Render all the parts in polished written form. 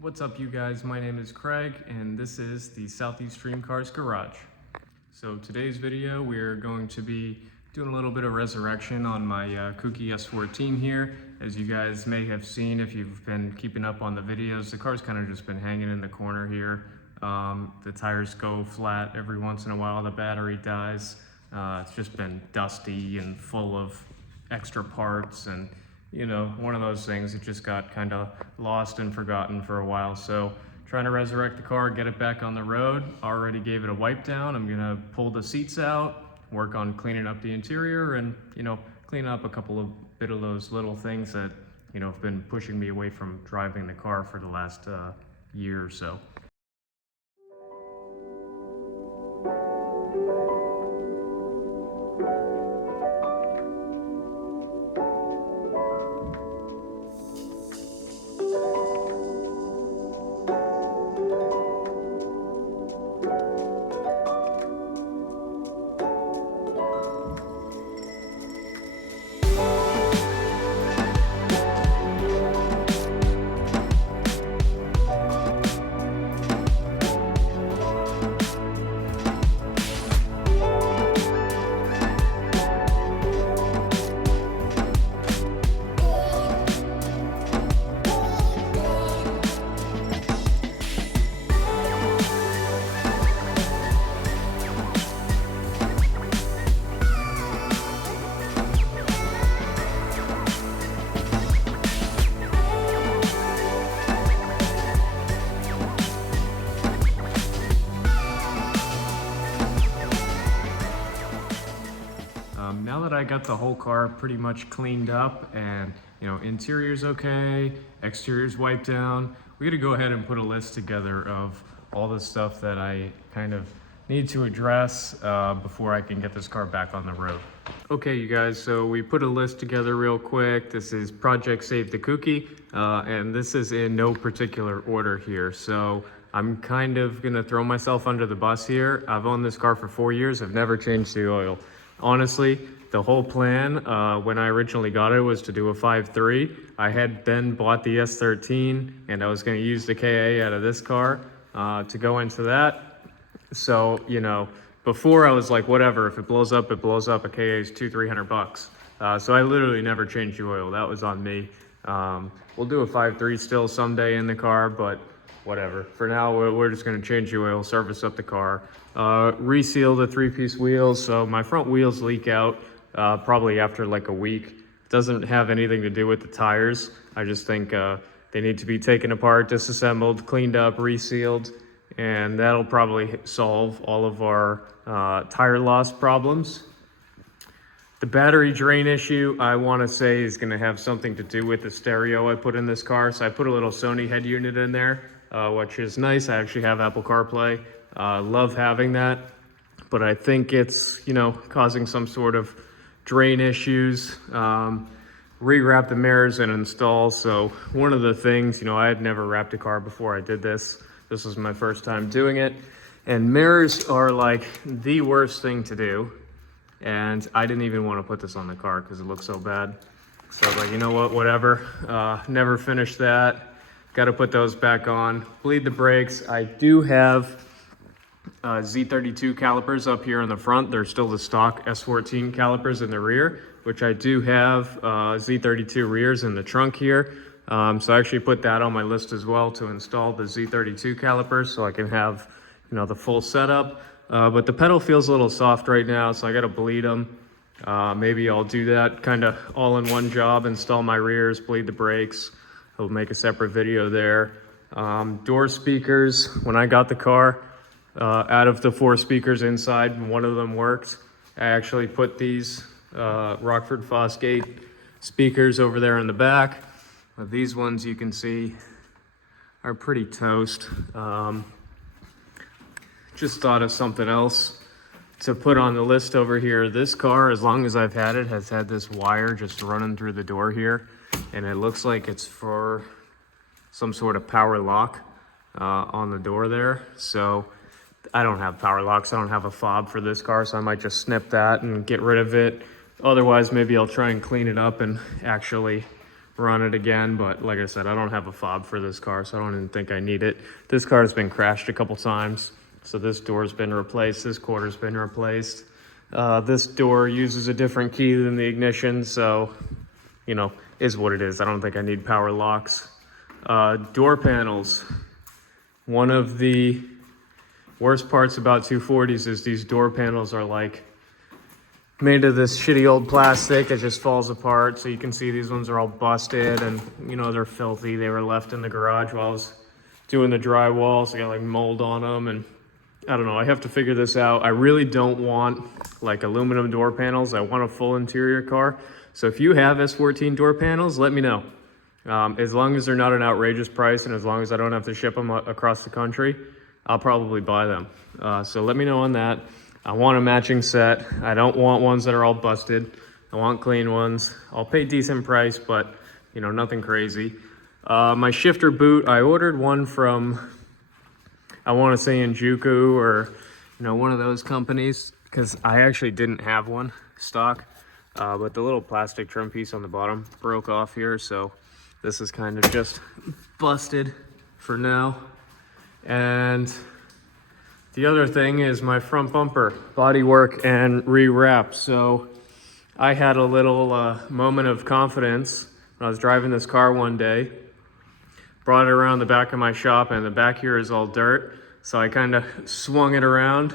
What's up, you guys? My name is Craig and this is the Southeast Dream Cars Garage. So today's video we're going to be doing a little bit of resurrection on my Kouki S14 here. As you guys may have seen if you've been keeping up on the videos, the car's kind of just been hanging in the corner here. The tires go flat every once in a while, the battery dies. It's just been dusty and full of extra parts, and you know, one of those things. It just got kind of lost and forgotten for a while. So trying to resurrect the car, get it back on the road. Already gave it a wipe down. I'm gonna pull the seats out, work on cleaning up the interior, and clean up a couple of of those little things that have been pushing me away from driving the car for the last year or so. Now that I got the whole car pretty much cleaned up and interior's okay, exterior's wiped down, we gotta go ahead and put a list together of all the stuff that I kind of need to address before I can get this car back on the road. Okay, you guys, so we put a list together real quick. This is Project Save the Kouki, and this is in no particular order here. So I'm kind of gonna throw myself under the bus here. I've owned this car for 4 years. I've never changed the oil. Honestly, the whole plan when I originally got it was to do a 5.3. I had then bought the S14 and I was going to use the KA out of this car to go into that. So, before I was like, whatever, if it blows up, it blows up. A KA is $200-300 bucks. So I literally never changed the oil. That was on me. We'll do a 5.3 still someday in the car, but whatever. For now, we're just going to change the oil, service up the car, reseal the 3-piece wheels. So my front wheels leak out probably after like a week. Doesn't have anything to do with the tires. I just think they need to be taken apart, disassembled, cleaned up, resealed, and that'll probably solve all of our tire loss problems. The battery drain issue, I want to say, is going to have something to do with the stereo I put in this car. So I put a little Sony head unit in there, which is nice. I actually have Apple CarPlay. Love having that, but I think it's, causing some sort of drain issues. Rewrap the mirrors and install. So one of the things, I had never wrapped a car before I did this. This was my first time doing it. And mirrors are like the worst thing to do. And I didn't even want to put this on the car because it looks so bad. So I was like, you know what, whatever. Never finished that. Got to put those back on. Bleed the brakes. I do have Z32 calipers up here in the front. They're still the stock S14 calipers in the rear, which I do have Z32 rears in the trunk here. So I actually put that on my list as well to install the Z32 calipers so I can have, the full setup. But the pedal feels a little soft right now, so I got to bleed them. Maybe I'll do that kind of all in one job, install my rears, bleed the brakes. I'll make a separate video there. Door speakers, when I got the car, out of the 4 speakers inside, one of them worked. I actually put these Rockford fosgate speakers over there in the back. These ones you can see are pretty toast. Just thought of something else to put on the list over here. This car, as long as I've had it, has had this wire just running through the door here, and it looks like it's for some sort of power lock on the door there. So I don't have power locks. I don't have a fob for this car, so I might just snip that and get rid of it. Otherwise, maybe I'll try and clean it up and actually run it again, but like I said, I don't have a fob for this car, so I don't even think I need it. This car has been crashed a couple times, so this door's been replaced, this quarter's been replaced. This door uses a different key than the ignition, so, you know, is what it is. I don't think I need power locks. Door panels. One of the worst parts about 240s is these door panels are like made of this shitty old plastic. It just falls apart. So you can see these ones are all busted and, you know, they're filthy. They were left in the garage while I was doing the drywall. So I got like mold on them, and I don't know. I have to figure this out. I really don't want like aluminum door panels. I want a full interior car. So if you have S14 door panels, let me know. As long as they're not an outrageous price and as long as I don't have to ship them across the country, I'll probably buy them. So let me know on that. I want a matching set. I don't want ones that are all busted. I want clean ones. I'll pay decent price, but you know, nothing crazy. My shifter boot, I ordered one from, I want to say Injuku or, you know, one of those companies, because I actually didn't have one stock. But the little plastic trim piece on the bottom broke off here, so this is kind of just busted for now. And the other thing is my front bumper body work and re-wrap. So I had a little moment of confidence when I was driving this car one day, brought it around the back of my shop, and the back here is all dirt. So I kind of swung it around,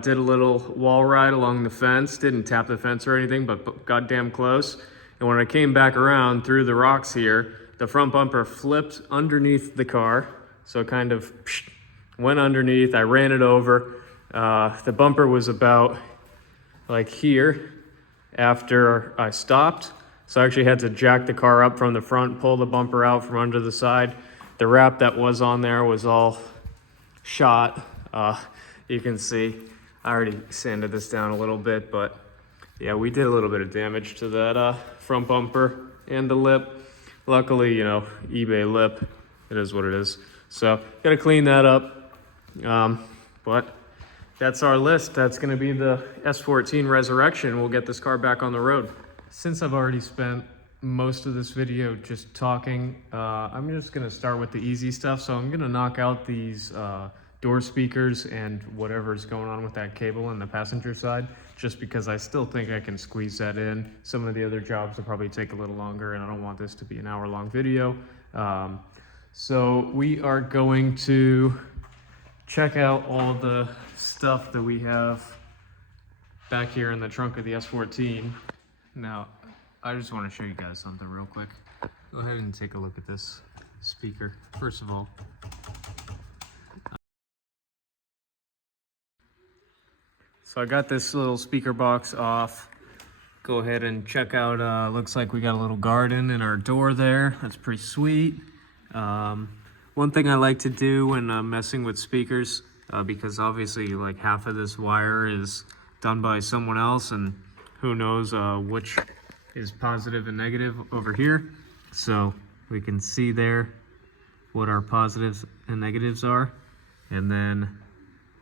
did a little wall ride along the fence, didn't tap the fence or anything, but got damn close. And when I came back around through the rocks here, the front bumper flipped underneath the car. So it kind of went underneath. I ran it over. The bumper was about like here after I stopped. So I actually had to jack the car up from the front, pull the bumper out from under the side. The wrap that was on there was all shot. You can see I already sanded this down a little bit, but yeah, we did a little bit of damage to that front bumper and the lip. Luckily, you know, eBay lip, it is what it is. So gotta clean that up. But that's our list. That's gonna be the S14 Resurrection. We'll get this car back on the road. Since I've already spent most of this video just talking, I'm just gonna start with the easy stuff. So I'm gonna knock out these door speakers and whatever's going on with that cable on the passenger side, just because I still think I can squeeze that in. Some of the other jobs will probably take a little longer, and I don't want this to be an hour-long video. So we are going to check out all the stuff that we have back here in the trunk of the S14. Now, I just want to show you guys something real quick. Go ahead and take a look at this speaker. First of all, so I got this little speaker box off. Go ahead and check out, looks like we got a little garden in our door there. That's pretty sweet. One thing I like to do when I'm messing with speakers, because obviously like half of this wire is done by someone else, and who knows which is positive and negative over here. So we can see there what our positives and negatives are. And then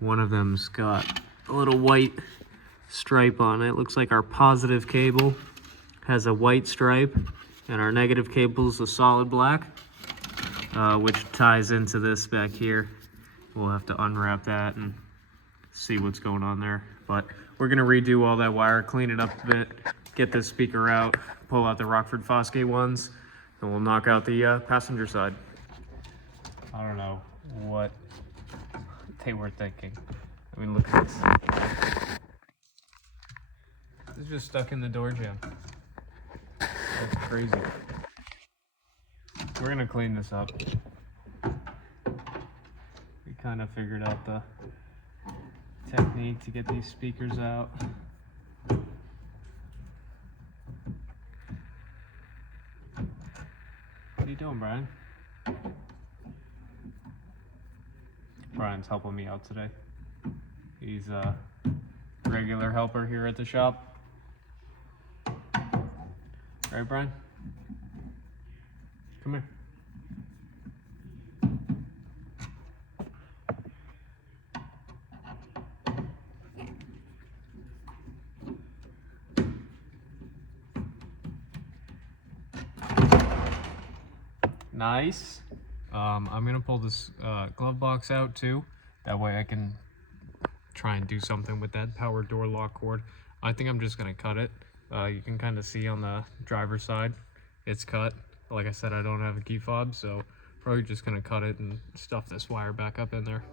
one of them's got a little white stripe on it. Looks like our positive cable has a white stripe and our negative cable is a solid black, which ties into this back here. We'll have to unwrap that and see what's going on there. But we're gonna redo all that wire, clean it up a bit, get this speaker out, pull out the Rockford fosgate ones, and we'll knock out the passenger side. I don't know what they were thinking. I mean, look at this. It's just stuck in the door jamb. That's crazy. We're gonna clean this up. We kind of figured out the technique to get these speakers out. What are you doing, Brian? Brian's helping me out today. He's a regular helper here at the shop. Right, Brian? Come here. Nice. I'm gonna pull this glove box out too. That way I can try and do something with that power door lock cord. I think I'm just gonna cut it. You can kind of see on the driver's side, it's cut. Like I said, I don't have a key fob, so probably just gonna cut it and stuff this wire back up in there.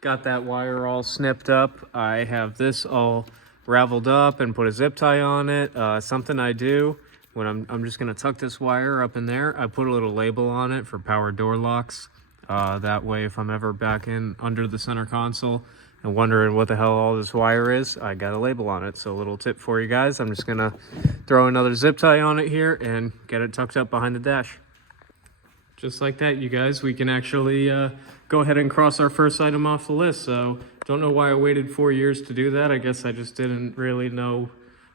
Got that wire all snipped up. I have this all raveled up and put a zip tie on it. Something I do when I'm just gonna tuck this wire up in there. I put a little label on it for power door locks. That way, if I'm ever back in under the center console and wondering what the hell all this wire is, I got a label on it. So a little tip for you guys. I'm just gonna throw another zip tie on it here and get it tucked up behind the dash. Just like that, you guys, we can actually go ahead and cross our first item off the list. So don't know why I waited 4 years to do that. I guess I just didn't really know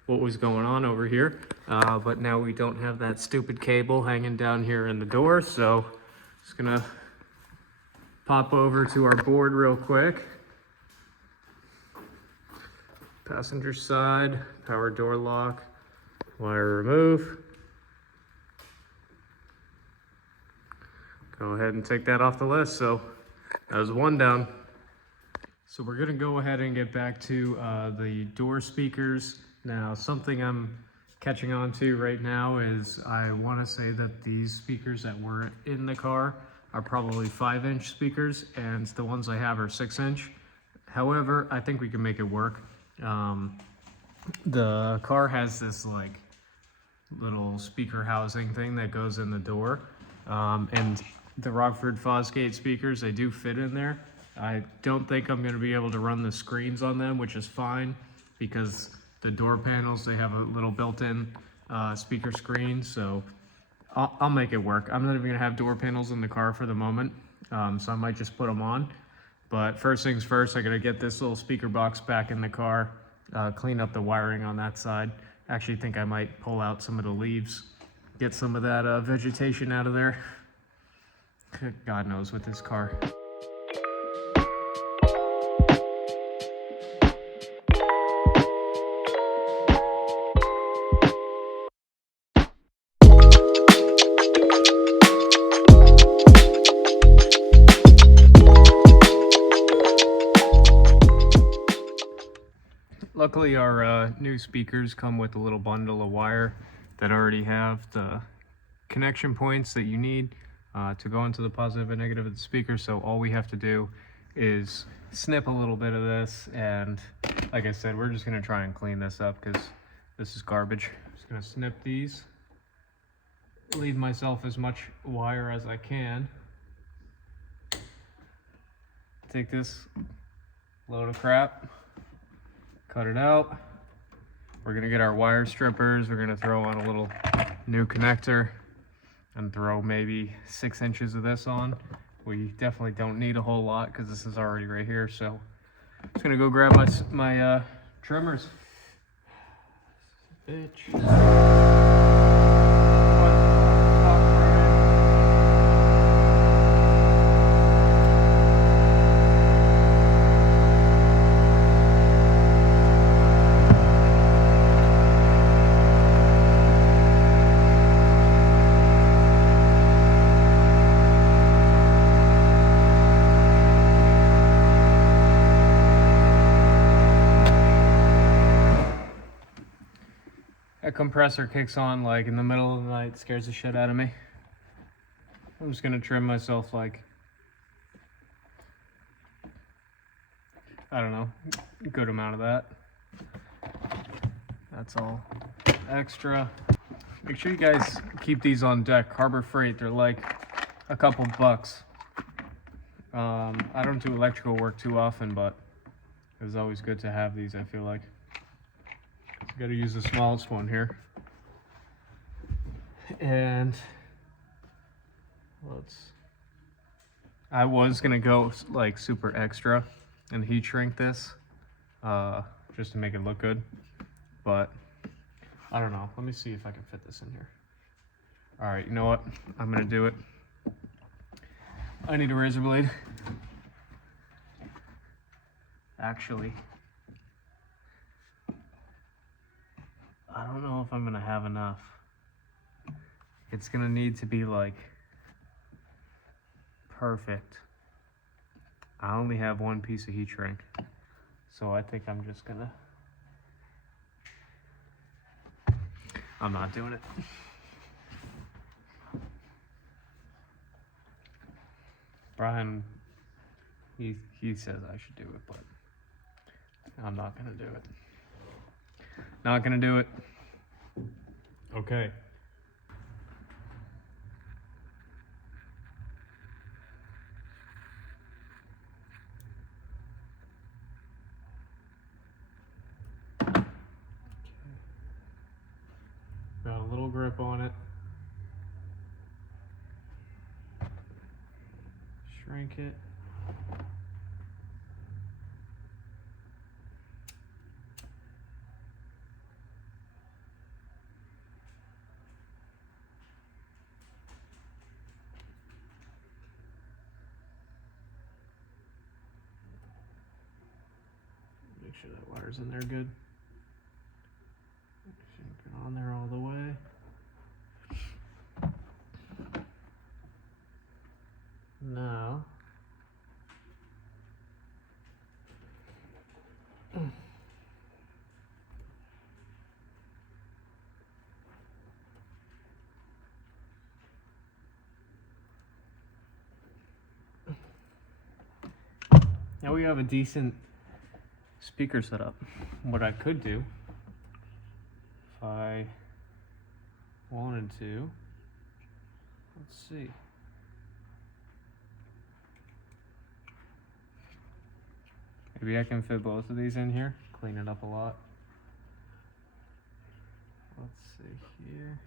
what was going on over here. But now we don't have that stupid cable hanging down here in the door. So just gonna pop over to our board real quick. Passenger side, power door lock, wire remove. Go ahead and take that off the list. So that was one down. So we're gonna go ahead and get back to the door speakers. Now, something I'm catching on to right now is I wanna say that these speakers that were in the car are probably 5-inch speakers, and the ones I have are 6-inch. However, I think we can make it work. The car has this like little speaker housing thing that goes in the door, and the Rockford fosgate speakers, they do fit in there. I don't think I'm going to be able to run the screens on them, which is fine because the door panels, they have a little built-in speaker screen, so I'll make it work. I'm not even going to have door panels in the car for the moment, so I might just put them on. But first things first, I got to get this little speaker box back in the car, clean up the wiring on that side. Actually think I might pull out some of the leaves, get some of that vegetation out of there. God knows with this car. Luckily, our new speakers come with a little bundle of wire that already have the connection points that you need to go into the positive and negative of the speaker. So all we have to do is snip a little bit of this, and like I said, we're just gonna try and clean this up because this is garbage. Just gonna snip these, leave myself as much wire as I can. Take this load of crap, cut it out. We're gonna get our wire strippers. We're gonna throw on a little new connector and throw maybe 6 inches of this on. We definitely don't need a whole lot because this is already right here. So I'm just gonna go grab my trimmers. Bitch. A compressor kicks on like in the middle of the night, scares the shit out of me. I'm just gonna trim myself like, I don't know, a good amount of that. That's all extra. Make sure you guys keep these on deck. Harbor Freight, they're like a couple bucks. I don't do electrical work too often, but it was always good to have these, I feel like. Got to use the smallest one here. And I was gonna go like super extra and heat shrink this just to make it look good, but I don't know. Let me see if I can fit this in here. All right, you know what? I'm gonna do it. I need a razor blade. Actually, I don't know if I'm gonna have enough. It's gonna need to be like perfect. I only have one piece of heat shrink, so I think I'm just gonna, I'm not doing it. Brian, he says I should do it, but I'm not gonna do it. Not gonna do it. Okay. Got a little grip on it. Shrink it. Make sure that wire's in there good. Shrink it on there all the way. Now, now we have a decent speaker setup. What I could do, if I wanted to, let's see. Maybe I can fit both of these in here, clean it up a lot. Let's see here.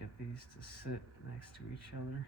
Get these to sit next to each other.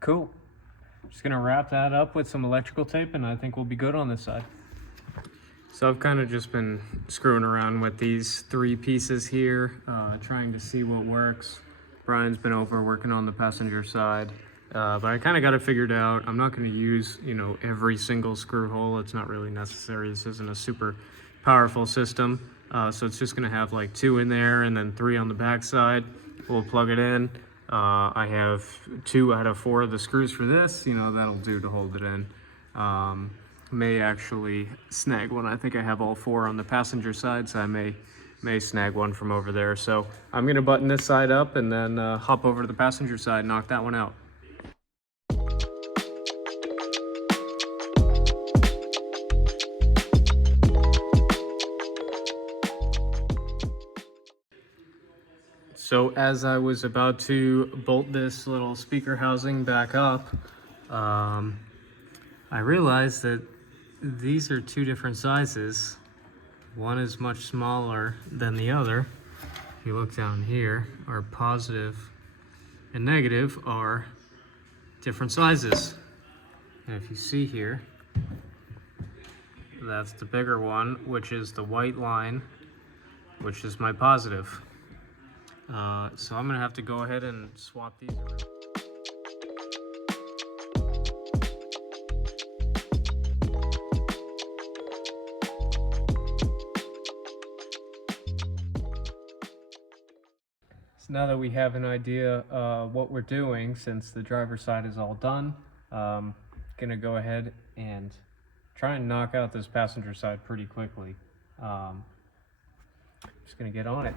Cool. Just gonna wrap that up with some electrical tape and I think we'll be good on this side. So I've kind of just been screwing around with these 3 pieces here, trying to see what works. Brian's been over working on the passenger side, but I kind of got it figured out. I'm not going to use, you know, every single screw hole. It's not really necessary. This isn't a super powerful system. So it's just going to have like 2 in there and then 3 on the back side. We'll plug it in. I have 2 out of 4 of the screws for this, you know, that'll do to hold it in. May actually snag one. I think I have all 4 on the passenger side, so I may snag one from over there. So I'm gonna button this side up and then hop over to the passenger side, knock that one out. So as I was about to bolt this little speaker housing back up, I realized that these are 2 different sizes. One is much smaller than the other. If you look down here, our positive and negative are different sizes. And if you see here, that's the bigger one, which is the white line, which is my positive. So I'm gonna have to go ahead and swap these around. So now that we have an idea what we're doing, since the driver's side is all done, gonna go ahead and try and knock out this passenger side pretty quickly. Just gonna get on it.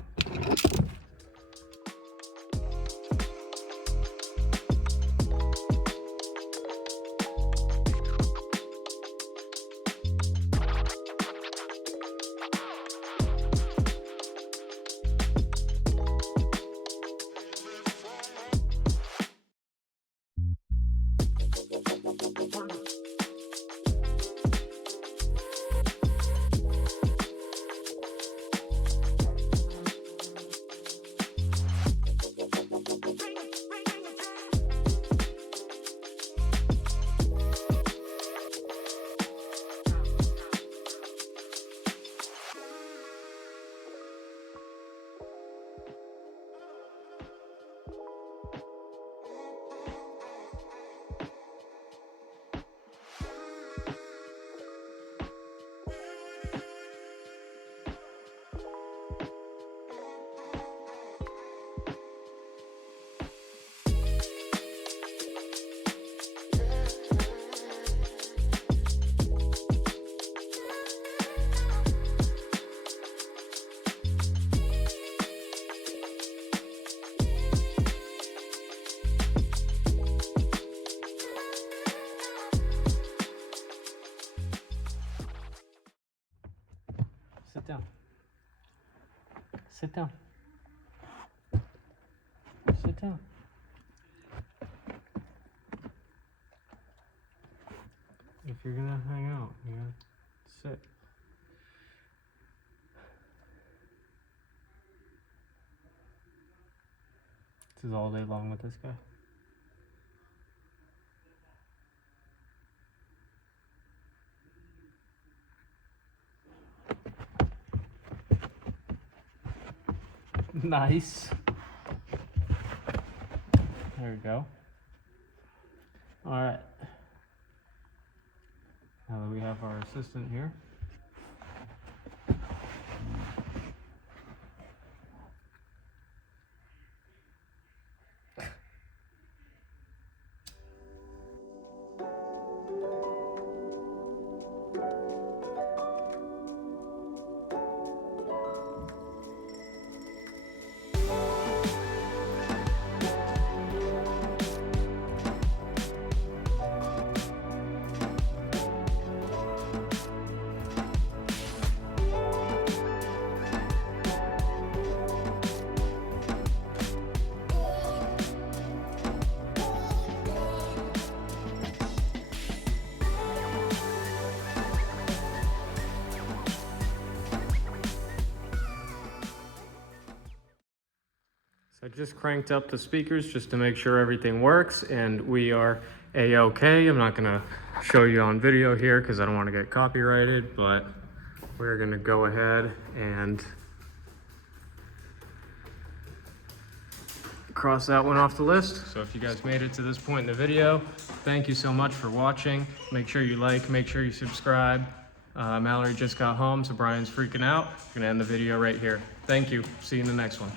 Sit down. Sit down. Sit down. If you're gonna hang out, you gotta sit. This is all day long with this guy. Nice. There we go. All right. Now that we have our assistant here. I just cranked up the speakers just to make sure everything works, and we are a-okay. I'm not gonna show you on video here because I don't want to get copyrighted, but we're gonna go ahead and cross that one off the list. So if you guys made it to this point in the video, thank you so much for watching. Make sure you like, make sure you subscribe. Mallory just got home, so Brian's freaking out. I'm gonna end the video right here. Thank you. See you in the next one.